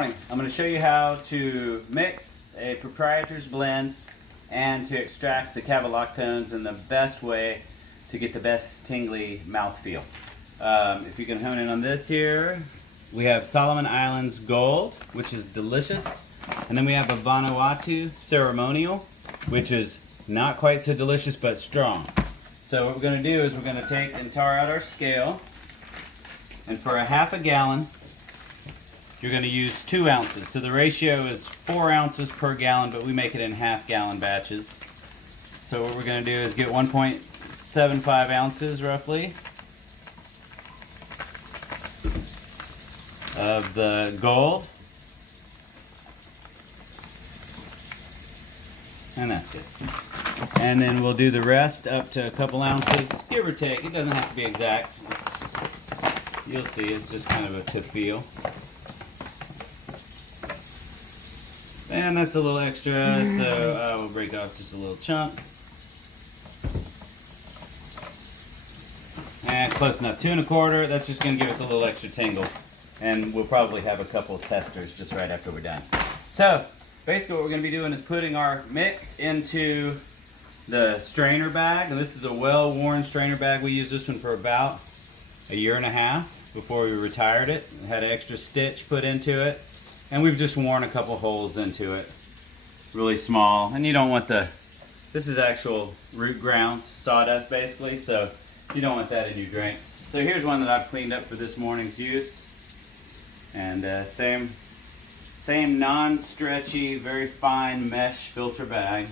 I'm going to show you how to mix a proprietor's blend and to extract the Kava lactones in the best way to get the best tingly mouthfeel. If you can hone in on this here, we have Solomon Islands Gold, which is delicious. And then we have a Vanuatu Ceremonial, which is not quite so delicious but strong. So what we're going to do is we're going to take and tar out our scale. And for a half a gallon, you're going to use 2 ounces. So the ratio is 4 ounces per gallon, but we make it in half-gallon batches. So what we're going to do is get 1.75 ounces roughly of the gold. And that's good. And then we'll do the rest up to a couple ounces, give or take. It doesn't have to be exact. You'll see, it's just kind of a to feel. And that's a little extra, so I will break off just a little chunk. And close enough, 2 1/4. That's just going to give us a little extra tingle. And we'll probably have a couple of testers just right after we're done. So, basically what we're going to be doing is putting our mix into the strainer bag. And this is a well-worn strainer bag. We used this one for about 1.5 years before we retired it. It had an extra stitch put into it. And we've just worn a couple holes into it. Really small. And you don't want this is actual root grounds, sawdust basically, so you don't want that in your drink. So here's one that I've cleaned up for this morning's use. And same non-stretchy, very fine mesh filter bag.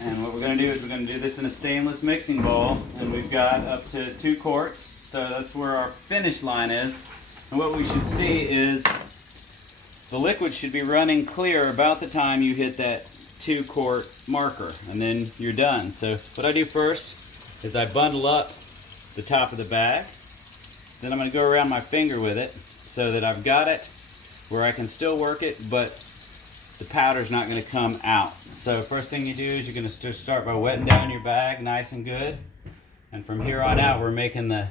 And what we're going to do is we're going to do this in a stainless mixing bowl, and we've got up to 2 quarts. So that's where our finish line is. And what we should see is the liquid should be running clear about the time you hit that 2 quart marker, and then you're done. So what I do first is I bundle up the top of the bag. Then I'm going to go around my finger with it so that I've got it where I can still work it, but the powder's not going to come out. So first thing you do is you're going to just start by wetting down your bag nice and good. And from here on out, we're making the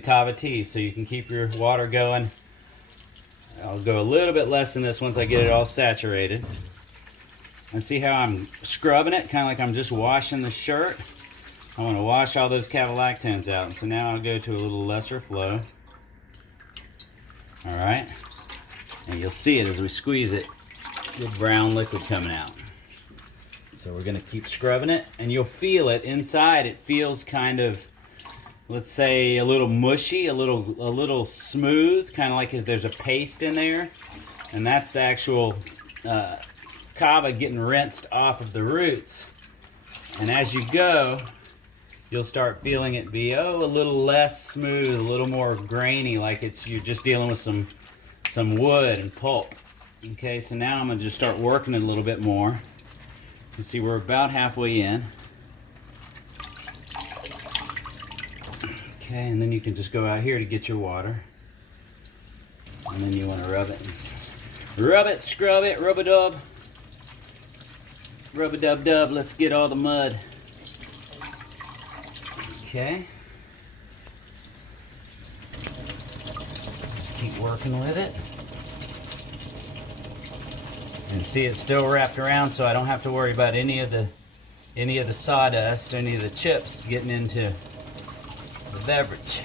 Kava tea, so you can keep your water going. I'll go a little bit less than this once I get it all saturated. And see how I'm scrubbing it, kind of like I'm just washing the shirt. I want to wash all those Kava lactones out. And so now I'll go to a little lesser flow. All right. And you'll see it as we squeeze it, the brown liquid coming out. So we're going to keep scrubbing it, and you'll feel it inside. It feels kind of, let's say, a little mushy, a little smooth, kind of like if there's a paste in there. And that's the actual Kava getting rinsed off of the roots. And as you go, you'll start feeling it be a little less smooth, a little more grainy, like you're just dealing with some wood and pulp. Okay, so now I'm going to just start working it a little bit more. You see we're about halfway in. Okay, and then you can just go out here to get your water. And then you want to rub it. Rub it, scrub it, rub-a-dub. Rub-a-dub-dub, let's get all the mud. Okay. Just keep working with it. And see, it's still wrapped around, so I don't have to worry about any of the sawdust, any of the chips getting into the beverage.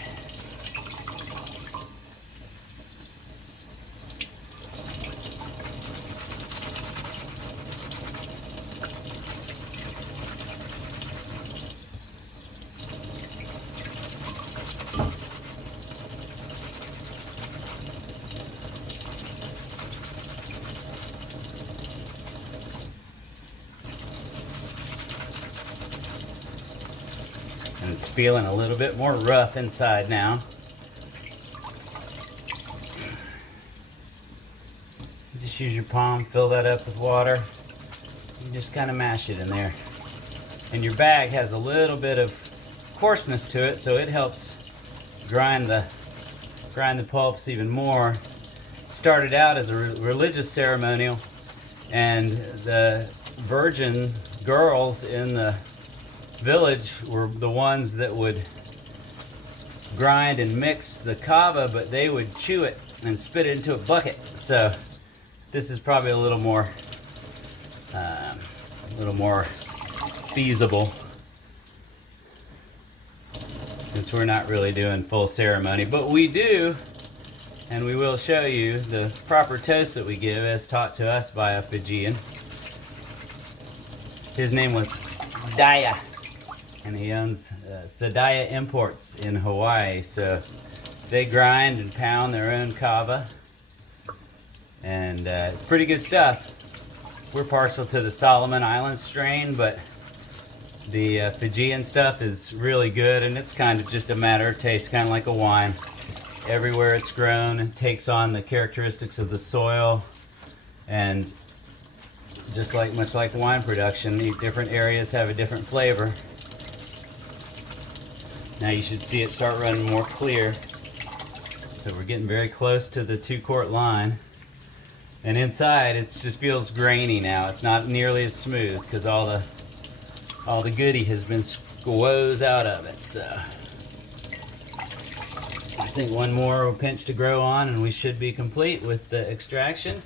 And it's feeling a little bit more rough inside now. Just use your palm, fill that up with water. You just kind of mash it in there. And your bag has a little bit of coarseness to it, so it helps grind the pulps even more. Started out as a religious ceremonial, and the virgin girls in the village were the ones that would grind and mix the kava, but they would chew it and spit it into a bucket. So this is probably a little more feasible, since we're not really doing full ceremony. But we do, and we will show you the proper toast that we give as taught to us by a Fijian. His name was Daya, and he owns Sadaya Imports in Hawaii. So they grind and pound their own kava, and it's pretty good stuff. We're partial to the Solomon Islands strain, but the Fijian stuff is really good, and it's kind of just a matter of taste, kind of like a wine. Everywhere it's grown, it takes on the characteristics of the soil, and just like much like wine production, different areas have a different flavor. Now you should see it start running more clear. So we're getting very close to the 2-quart line. And inside it just feels grainy now. It's not nearly as smooth because all the goodie has been squoze out of it. So I think one more pinch to grow on and we should be complete with the extraction.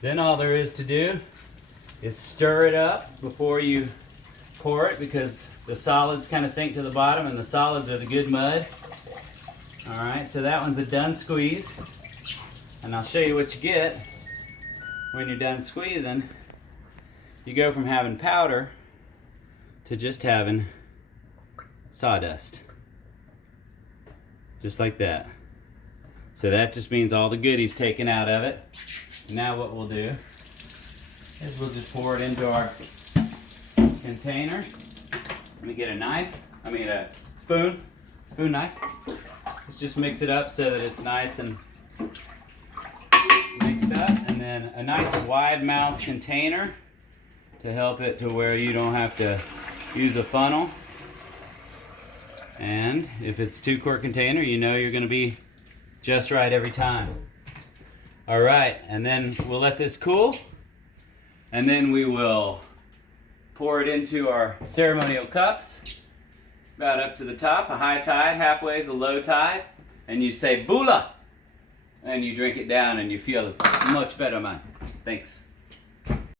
Then all there is to do is stir it up before you pour it, because the solids kind of sink to the bottom, and the solids are the good mud. Alright, so that one's a done squeeze, and I'll show you what you get when you're done squeezing. You go from having powder to just having sawdust. Just like that. So that just means all the goodies taken out of it. Now what we'll do is we'll just pour it into our container. Let me get a spoon knife. Let's just mix it up so that it's nice and mixed up. And then a nice wide mouth container to help it to where you don't have to use a funnel. And if it's 2-quart container, you know you're going to be just right every time. All right, and then we'll let this cool, and then we will pour it into our ceremonial cups, about up to the top, a high tide, halfway is a low tide, and you say "Bula," and you drink it down, and you feel much better, man. Thanks.